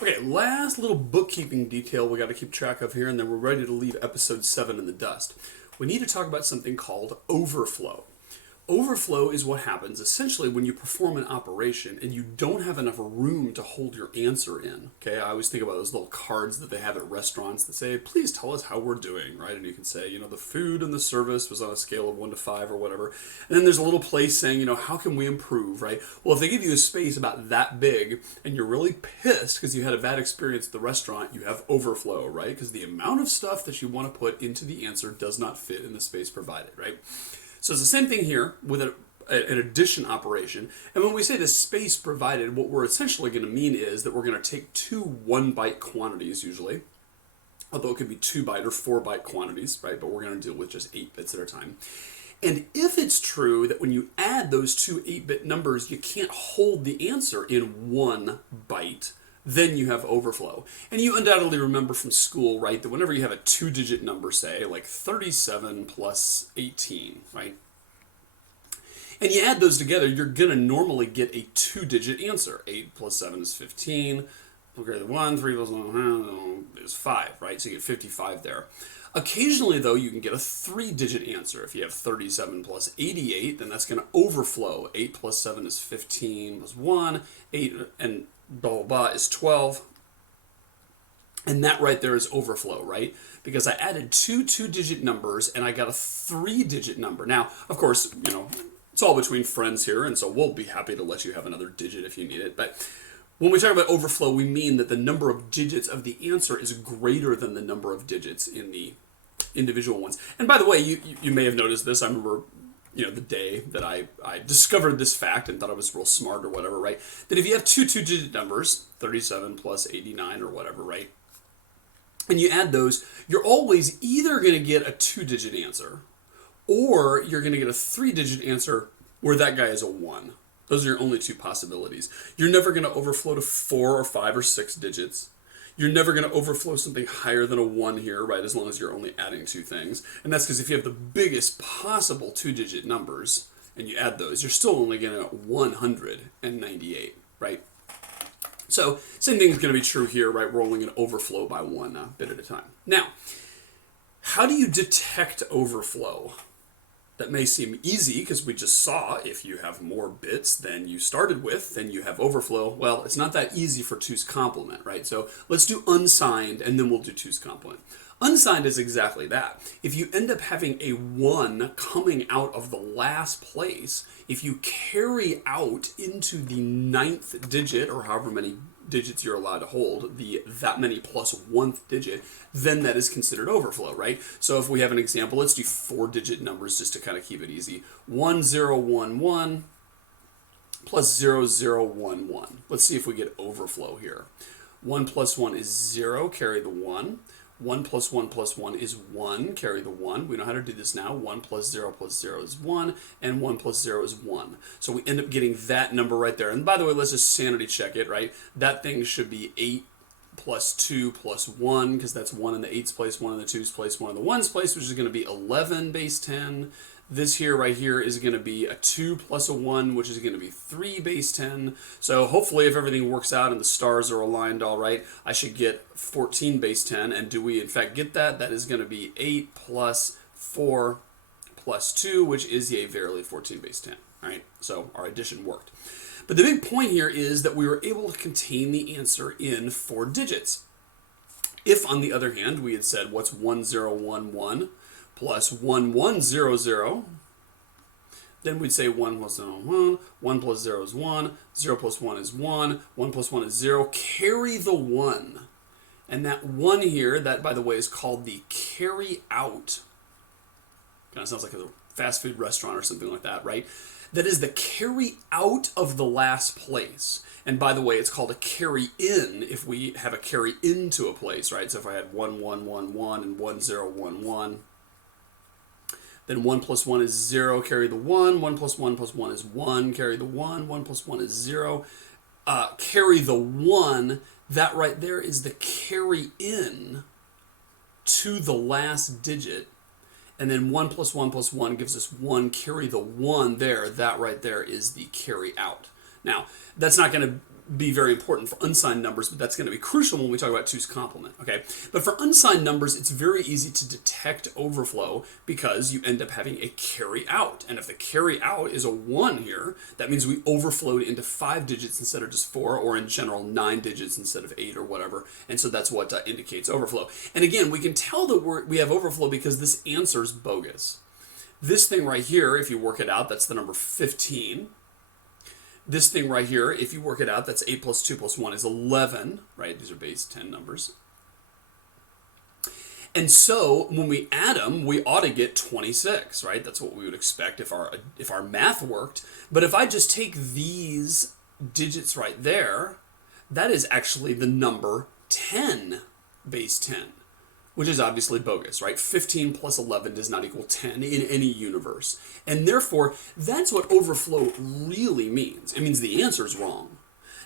Okay, last little bookkeeping detail we got to keep track of here, and then we're ready to leave episode 7 in the dust. We need to talk about something called overflow. Overflow is what happens essentially when you perform an operation and you don't have enough room to hold your answer in. Okay, I always think about those little cards that they have at restaurants that say, please tell us how we're doing, right? And you can say, the food and the service was on a scale of 1 to 5 or whatever. And then there's a little place saying, how can we improve, right? Well, if they give you a space about that big and you're really pissed because you had a bad experience at the restaurant, you have overflow, right? Because the amount of stuff that you want to put into the answer does not fit in the space provided, right? So it's the same thing here with an addition operation. And when we say the space provided, what we're essentially going to mean is that we're going to take two 1-byte quantities usually, although it could be 2-byte or 4-byte quantities, right? But we're going to deal with just 8 bits at a time. And if it's true that when you add those two 8-bit numbers, you can't hold the answer in 1 byte, then you have overflow. And you undoubtedly remember from school, right, that whenever you have a 2-digit number, say, like 37 plus 18, right? And you add those together, you're going to normally get a 2-digit answer. 8 plus 7 is 15. Okay, 1, 3 plus 1 is 5, right? So you get 55 there. Occasionally, though, you can get a 3-digit answer. If you have 37 plus 88, then that's going to overflow. 8 plus 7 is 15 plus 1, 8, and blah, blah, blah is 12. And that right there is overflow, right? Because I added two 2-digit numbers and I got a 3-digit number. Now, of course, it's all between friends here, and so we'll be happy to let you have another digit if you need it. But when we talk about overflow, we mean that the number of digits of the answer is greater than the number of digits in the individual ones. And by the way, you may have noticed this. I remember the day that I discovered this fact and thought I was real smart or whatever, right? That if you have two 2-digit numbers, 37 plus 89 or whatever, right? And you add those, you're always either going to get a 2-digit answer or you're going to get a 3-digit answer where that guy is a 1. Those are your only two possibilities. You're never going to overflow to 4 or 5 or 6 digits. You're never going to overflow something higher than a 1 here, right, as long as you're only adding two things. And that's because if you have the biggest possible 2-digit numbers and you add those, you're still only going to get 198, right? So same thing is going to be true here, right? We're only going to overflow by one bit at a time. Now, how do you detect overflow? That may seem easy because we just saw if you have more bits than you started with, then you have overflow. Well, it's not that easy for two's complement, right? So let's do unsigned and then we'll do two's complement. Unsigned is exactly that. If you end up having a 1 coming out of the last place, if you carry out into the 9th digit, or however many digits you're allowed to hold, that many plus 1th digit, then that is considered overflow, right? So if we have an example, let's do 4-digit numbers just to kind of keep it easy. 1011 plus 0011. Let's see if we get overflow here. 1 plus 1 is 0, carry the 1. 1 plus 1 plus 1 is 1, carry the 1. We know how to do this now. 1 plus 0 is 1, and 1 plus 0 is 1. So we end up getting that number right there. And by the way, let's just sanity check it, right? That thing should be 8 plus 2 plus 1, because that's 1 in the 8's place, 1 in the 2's place, 1 in the 1's place, which is going to be 11 base 10. This here, right here, is going to be a 2 plus a 1, which is going to be 3 base 10. So hopefully if everything works out and the stars are aligned all right, I should get 14 base 10. And do we in fact get that? That is going to be 8 plus 4 plus 2, which is, yea, verily 14 base 10. All right, so our addition worked. But the big point here is that we were able to contain the answer in 4 digits. If, on the other hand, we had said, what's 1011 plus 1100, then we'd say 1 plus 0 is 1, 1 plus 0 is 1, 0 plus 1 is 1, 1 plus 1 is 0, carry the 1. And that 1 here, that by the way is called the carry out. Kind of sounds like a fast food restaurant or something like that, right? That is the carry out of the last place. And by the way, it's called a carry in if we have a carry into a place, right? So if I had 1111 and 1011, then 1 plus 1 is 0, carry the 1. 1 plus 1 plus 1 is 1, carry the 1. 1 plus 1 is 0. Carry the 1, that right there is the carry in to the last digit. And then 1 plus 1 plus 1 gives us 1, carry the 1 there. That right there is the carry out. Now, that's not going to be very important for unsigned numbers, but that's going to be crucial when we talk about two's complement, okay? But for unsigned numbers, it's very easy to detect overflow because you end up having a carry out. And if the carry out is a 1 here, that means we overflowed into 5 digits instead of just 4, or in general 9 digits instead of 8 or whatever. And so that's what indicates overflow. And again, we can tell that we have overflow because this answer is bogus. This thing right here, if you work it out, that's the number 15. This thing right here, if you work it out, that's 8 plus 2 plus 1 is 11, right? These are base 10 numbers. And so when we add them, we ought to get 26, right? That's what we would expect if our math worked. But if I just take these digits right there, that is actually the number 10, base 10. Which is obviously bogus, right? 15 plus 11 does not equal 10 in any universe. And therefore, that's what overflow really means. It means the answer is wrong.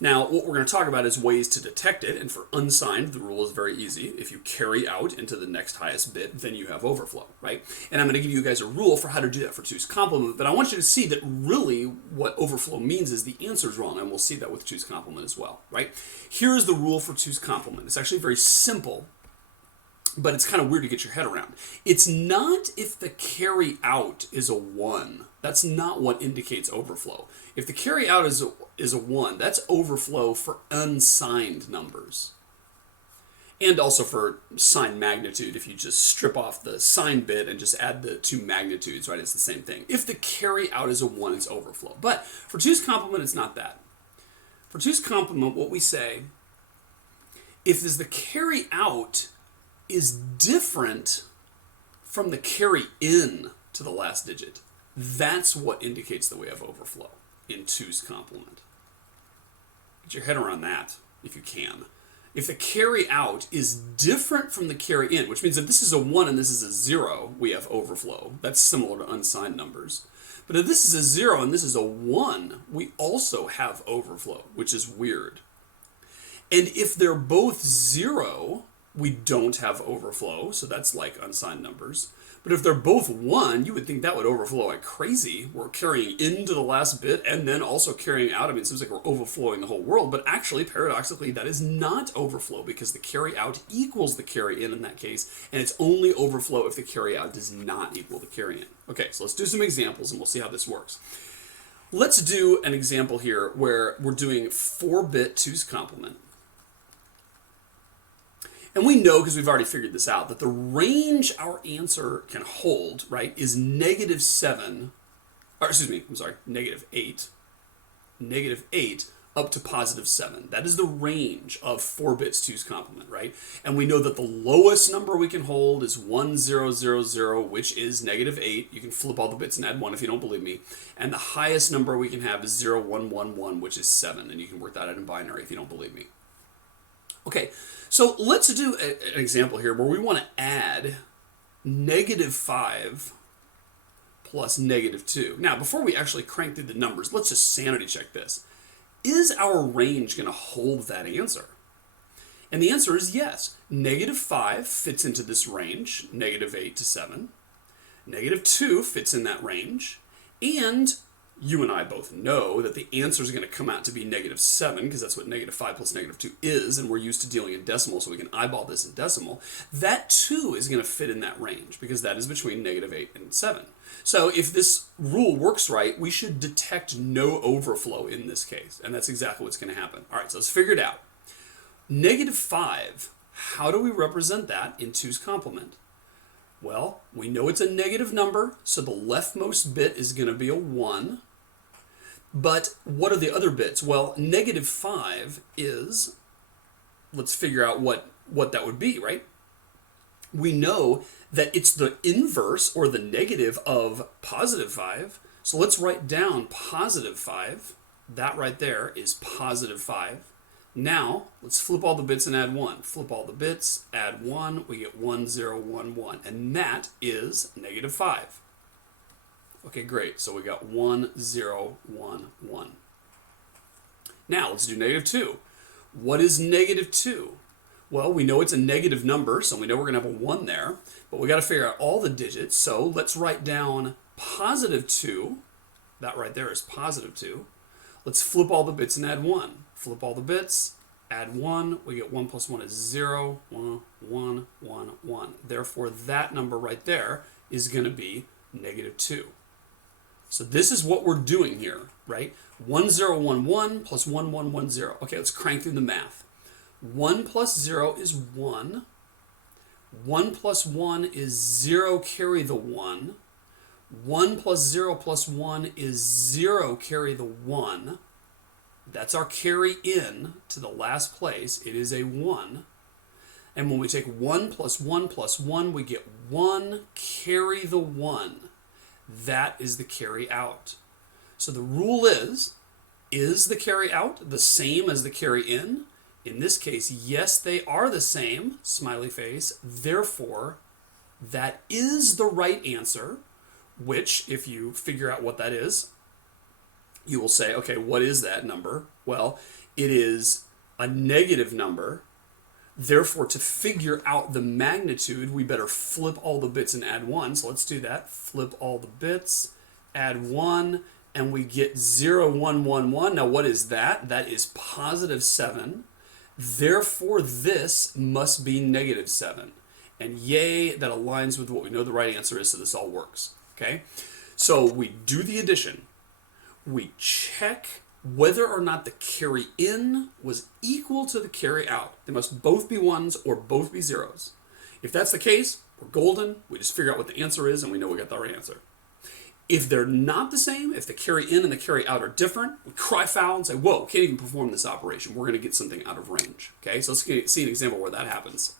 Now, what we're going to talk about is ways to detect it. And for unsigned, the rule is very easy. If you carry out into the next highest bit, then you have overflow, right? And I'm going to give you guys a rule for how to do that for two's complement. But I want you to see that really what overflow means is the answer is wrong. And we'll see that with two's complement as well, right? Here is the rule for two's complement. It's actually very simple, but it's kind of weird to get your head around. It's not if the carry out is a 1. That's not what indicates overflow. If the carry out is a 1, that's overflow for unsigned numbers. And also for sign magnitude, if you just strip off the sign bit and just add the 2 magnitudes, right, it's the same thing. If the carry out is a 1, it's overflow. But for two's complement, it's not that. For two's complement, what we say, if there's the carry out is different from the carry in to the last digit, that's what indicates that we have overflow in two's complement. Get your head around that if you can. If the carry out is different from the carry in, which means if this is a 1 and this is a 0, we have overflow. That's similar to unsigned numbers. But if this is a 0 and this is a 1, we also have overflow, which is weird. And if they're both 0, we don't have overflow, so that's like unsigned numbers. But if they're both 1, you would think that would overflow like crazy. We're carrying into the last bit and then also carrying out. I mean, it seems like we're overflowing the whole world, but actually, paradoxically, that is not overflow because the carry out equals the carry in that case, and it's only overflow if the carry out does not equal the carry in. Okay, so let's do some examples and we'll see how this works. Let's do an example here where we're doing 4-bit two's complement. And we know, because we've already figured this out, that the range our answer can hold, right, is -7, or excuse me, I'm sorry, -8 up to +7. That is the range of 4 bits two's complement, right? And we know that the lowest number we can hold is 1000, which is -8. You can flip all the bits and add 1 if you don't believe me. And the highest number we can have is 0111, which is 7. And you can work that out in binary if you don't believe me. Okay, so let's do an example here where we want to add -5 plus -2. Now, before we actually crank through the numbers, let's just sanity check this. Is our range going to hold that answer? And the answer is yes. -5 fits into this range, -8 to 7. -2 fits in that range. And you and I both know that the answer is going to come out to be -7, because that's what -5 plus -2 is, and we're used to dealing in decimal, so we can eyeball this in decimal. That too is going to fit in that range, because that is between -8 and 7. So if this rule works right, we should detect no overflow in this case, and that's exactly what's going to happen. All right, so let's figure it out. -5, how do we represent that in two's complement? Well, we know it's a negative number, so the leftmost bit is going to be a 1. But what are the other bits? Well, -5 is, let's figure out what that would be, right? We know that it's the inverse or the negative of +5. So let's write down +5. That right there is +5. Now, let's flip all the bits and add 1. Flip all the bits, add 1, we get 1011. And that is -5. Okay, great. So we got 1011. Now, let's do -2. What is -2? Well, we know it's a negative number, so we know we're going to have a 1 there. But we got to figure out all the digits. So let's write down +2. That right there is +2. Let's flip all the bits and add 1. Flip all the bits, add 1, we get 1 plus 1 is 0, 1, 1, 1, 1. Therefore, that number right there is going to be negative 2. So this is what we're doing here, right? 1, 0, 1, 1 plus 1, 1, 1, 0. Okay, let's crank through the math. 1 plus 0 is 1. 1 plus 1 is 0, carry the 1. 1 plus 0 plus 1 is 0, carry the 1. That's our carry in to the last place. It is a 1. And when we take 1 plus 1 plus 1, we get 1, carry the 1. That is the carry out. So the rule is the carry out the same as the carry in? In this case, yes, they are the same, smiley face. Therefore, that is the right answer, which, if you figure out what that is, you will say, okay, what is that number? Well, it is a negative number. Therefore, to figure out the magnitude, we better flip all the bits and add 1. So let's do that. Flip all the bits, add 1, and we get 0, 1, 1, 1. Now, what is that? That is positive 7. Therefore, this must be negative 7. And yay, that aligns with what we know the right answer is, so this all works. Okay? So we do the addition. We check whether or not the carry in was equal to the carry out. They must both be 1s or both be 0s. If that's the case, we're golden. We just figure out what the answer is and we know we got the right answer. If they're not the same, if the carry in and the carry out are different, we cry foul and say, whoa, can't even perform this operation. We're going to get something out of range. Okay, so let's see an example where that happens.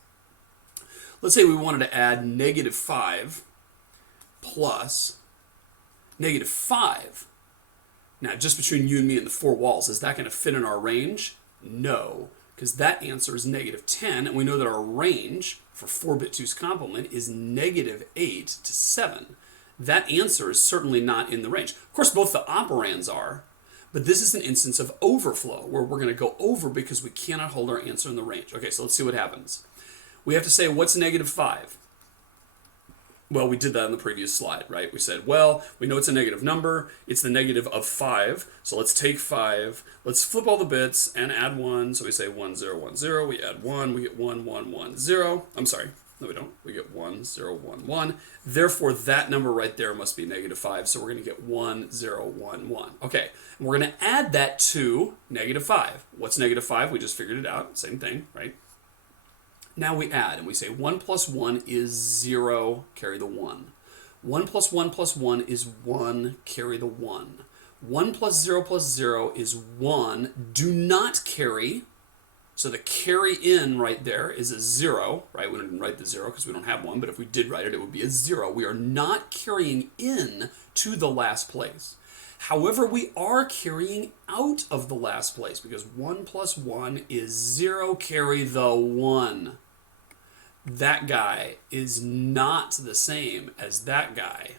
Let's say we wanted to add negative 5 plus negative 5. Now, just between you and me and the four walls, is that going to fit in our range? No, because that answer is negative 10, and we know that our range for 4-bit 2's complement is negative 8 to 7. That answer is certainly not in the range. Of course, both the operands are, but this is an instance of overflow, where we're going to go over because we cannot hold our answer in the range. Okay, so let's see what happens. We have to say, what's negative 5? Well, we did that on the previous slide, right? We said, well, we know it's a negative number. It's the negative of 5. So let's take 5. Let's flip all the bits and add 1. So we say 1, 0, 1, 0. We add 1. We get 1, 1, 1, 0. I'm sorry. No, we don't. We get 1, 0, 1, 1. Therefore, that number right there must be negative 5. So we're going to get 1, 0, 1, 1. Okay. And we're going to add that to negative 5. What's negative 5? We just figured it out. Same thing, right? Now we add, and we say 1 plus 1 is 0, carry the 1. 1 plus 1 plus 1 is 1, carry the 1. 1 plus 0 is 1, do not carry. So the carry in right there is a 0, right? We didn't write the 0 because we don't have one, but if we did write it, it would be a 0. We are not carrying in to the last place. However, we are carrying out of the last place because 1 plus 1 is 0, carry the 1. That guy is not the same as that guy.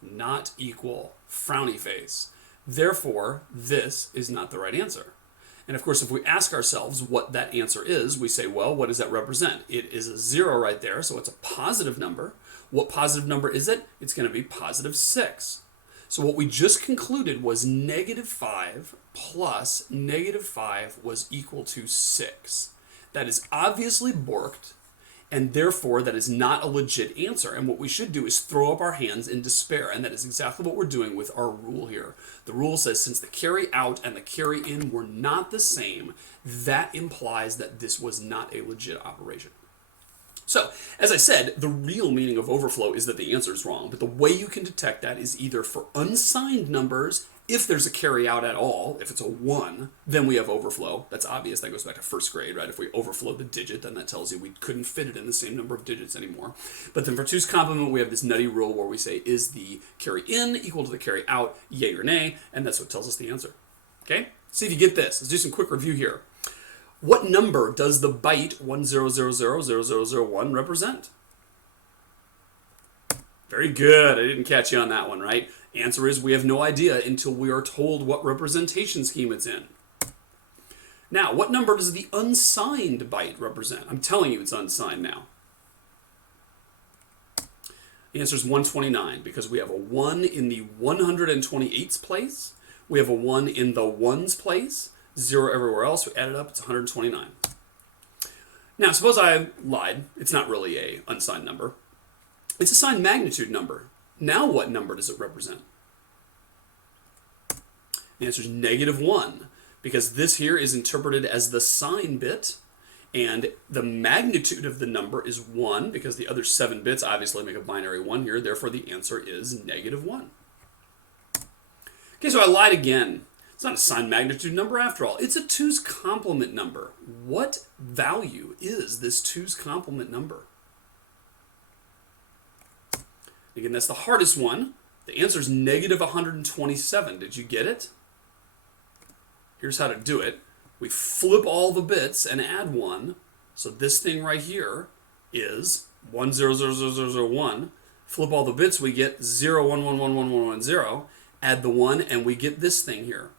Not equal. Frowny face. Therefore, this is not the right answer. And of course, if we ask ourselves what that answer is, we say, well, what does that represent? It is a 0 right there, so it's a positive number. What positive number is it? It's going to be positive 6. So what we just concluded was negative 5 plus negative 5 was equal to 6. That is obviously borked, and therefore that is not a legit answer. And what we should do is throw up our hands in despair, and that is exactly what we're doing with our rule here. The rule says since the carry out and the carry in were not the same, that implies that this was not a legit operation. So, as I said, the real meaning of overflow is that the answer is wrong, but the way you can detect that is either for unsigned numbers, if there's a carry out at all, if it's a 1, then we have overflow. That's obvious. That goes back to first grade, right? If we overflow the digit, then that tells you we couldn't fit it in the same number of digits anymore. But then for 2's complement, we have this nutty rule where we say, is the carry in equal to the carry out, yay or nay? And that's what tells us the answer. Okay? See if you get this. Let's do some quick review here. What number does the byte 10000001 represent? Very good. I didn't catch you on that one, right? Answer is we have no idea until we are told what representation scheme it's in. Now, what number does the unsigned byte represent? I'm telling you it's unsigned now. The answer is 129 because we have a 1 in the 128's place. We have a 1 in the 1's place. 0 everywhere else. We add it up, it's 129. Now, suppose I lied. It's not really a unsigned number. It's a signed magnitude number. Now what number does it represent? The answer is -1, because this here is interpreted as the sign bit, and the magnitude of the number is 1, because the other 7 bits obviously make a binary 1 here, therefore the answer is -1. Okay, so I lied again. It's not a signed magnitude number after all. It's a 2's complement number. What value is this 2's complement number? Again, that's the hardest one. The answer is -127. Did you get it? Here's how to do it. We flip all the bits and add 1. So this thing right here is 100001. Flip all the bits, we get 011111110. Add the 1, and we get this thing here.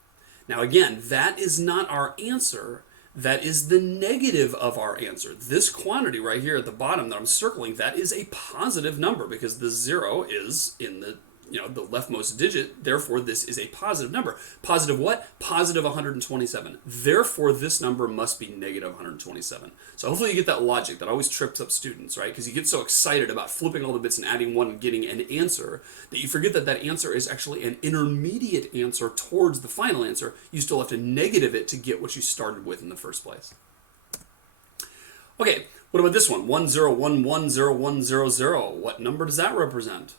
Now again, that is not our answer. That is the negative of our answer. This quantity right here at the bottom that I'm circling, that is a positive number because the 0 is in the the leftmost digit. Therefore, this is a positive number. Positive what? Positive 127. Therefore, this number must be -127. So hopefully you get that logic. That always trips up students, right? Because you get so excited about flipping all the bits and adding 1 and getting an answer that you forget that that answer is actually an intermediate answer towards the final answer. You still have to negative it to get what you started with in the first place. Okay, what about this one? 10110100. What number does that represent?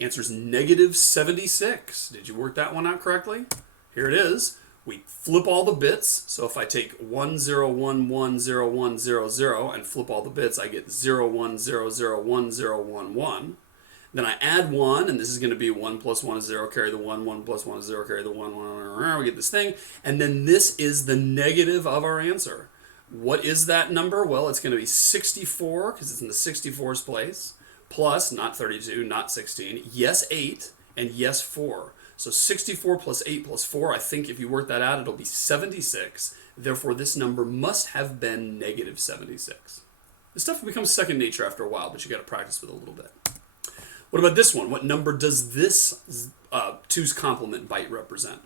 Answer is -76. Did you work that one out correctly? Here it is. We flip all the bits. So if I take 10110100 and flip all the bits, I get 01001011. Then I add 1, and this is going to be 1 plus 1 is 0, carry the 1, 1 plus 1 is 0, carry the 1, 1, we get this thing. And then this is the negative of our answer. What is that number? Well, it's going to be 64, because it's in the 64's place. Plus, not 32, not 16, yes 8, and yes 4. So 64 plus 8 plus 4, I think if you work that out, it'll be 76. Therefore, this number must have been -76. This stuff becomes second nature after a while, but you got to practice with it a little bit. What about this one? What number does this 2's complement byte represent?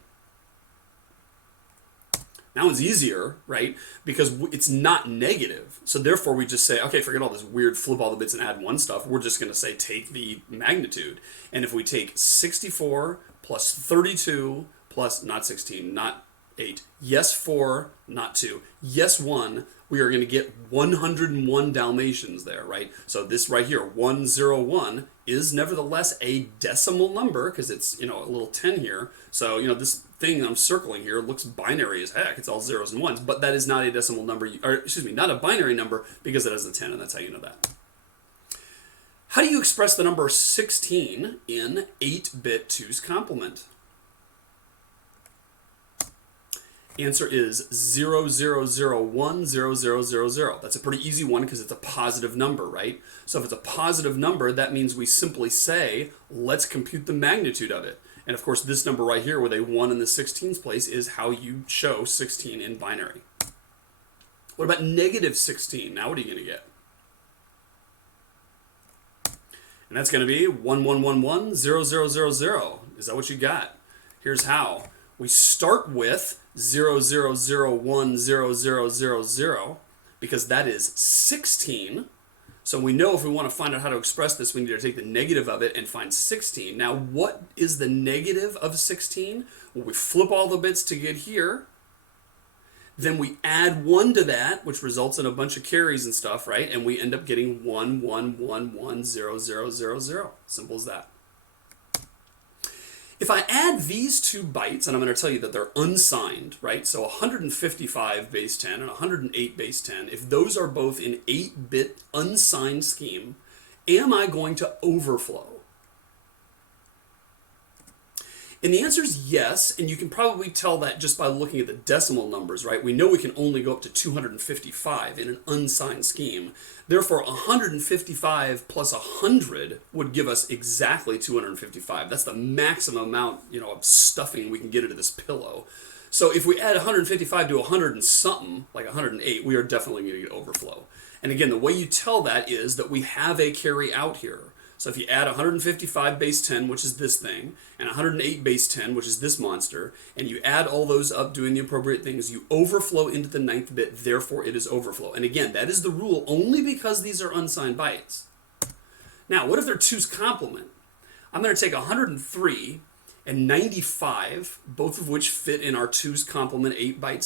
That one's easier, right? Because it's not negative. So therefore we just say, okay, forget all this weird flip all the bits and add 1 stuff. We're just going to say take the magnitude. And if we take 64 plus 32 plus, not 16, not 8, yes 4, not 2, yes 1, we are going to get 101 Dalmatians there, right? So this right here, 101, is nevertheless a decimal number because it's, a little 10 here. So, this thing I'm circling here looks binary as heck. It's all zeros and ones, but that is not a decimal number, not a binary number because it has a 10, and that's how you know that. How do you express the number 16 in 8-bit 2's complement? Answer is 00010000. That's a pretty easy one because it's a positive number, right? So if it's a positive number, that means we simply say, let's compute the magnitude of it. And of course, this number right here with a 1 in the 16th place is how you show 16 in binary. What about -16? Now what are you going to get? And that's going to be 11110000. Is that what you got? Here's how. We start with 00010000 because that is 16. So we know if we want to find out how to express this, we need to take the negative of it and find 16. Now, what is the negative of 16? Well, we flip all the bits to get here. Then we add 1 to that, which results in a bunch of carries and stuff, right? And we end up getting 11110000. Simple as that. If I add these 2 bytes, and I'm going to tell you that they're unsigned, right? So 155 base 10 and 108 base 10, if those are both in 8-bit unsigned scheme, am I going to overflow? And the answer is yes, and you can probably tell that just by looking at the decimal numbers, right? We know we can only go up to 255 in an unsigned scheme. Therefore, 155 plus 100 would give us exactly 255. That's the maximum amount, of stuffing we can get into this pillow. So if we add 155 to 100 and something, like 108, we are definitely going to get overflow. And again, the way you tell that is that we have a carry out here. So if you add 155 base 10, which is this thing, and 108 base 10, which is this monster, and you add all those up doing the appropriate things, you overflow into the 9th bit, therefore it is overflow. And again, that is the rule only because these are unsigned bytes. Now, what if they're 2's complement? I'm going to take 103 and 95, both of which fit in our 2's complement 8-bit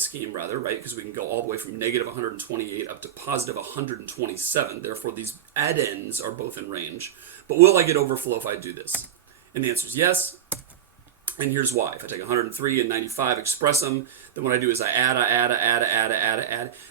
scheme, right? Because we can go all the way from negative 128 up to positive 127. Therefore, these addends are both in range. But will I get overflow if I do this? And the answer is yes. And here's why. If I take 103 and 95, express them, then what I do is I add.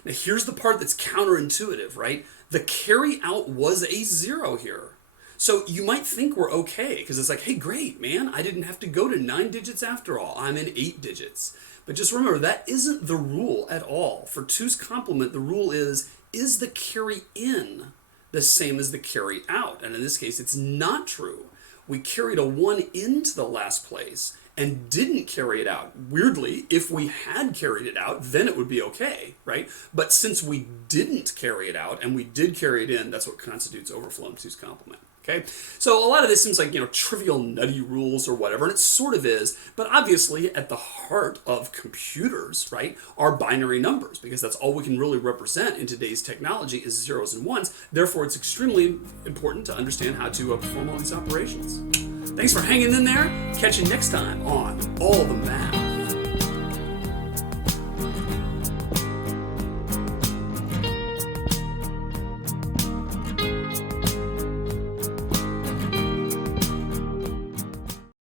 Now, here's the part that's counterintuitive, right? The carry out was a 0 here. So you might think we're okay, because it's like, hey, great, man, I didn't have to go to 9 digits after all. I'm in 8 digits. But just remember, that isn't the rule at all. For 2's complement, the rule is the carry in the same as the carry out? And in this case, it's not true. We carried a 1 into the last place and didn't carry it out. Weirdly, if we had carried it out, then it would be okay, right? But since we didn't carry it out and we did carry it in, that's what constitutes overflow in 2's complement. Okay, so a lot of this seems like, trivial nutty rules or whatever, and it sort of is, but obviously at the heart of computers, right, are binary numbers, because that's all we can really represent in today's technology is zeros and ones. Therefore, it's extremely important to understand how to perform all these operations. Thanks for hanging in there. Catch you next time on All the Math.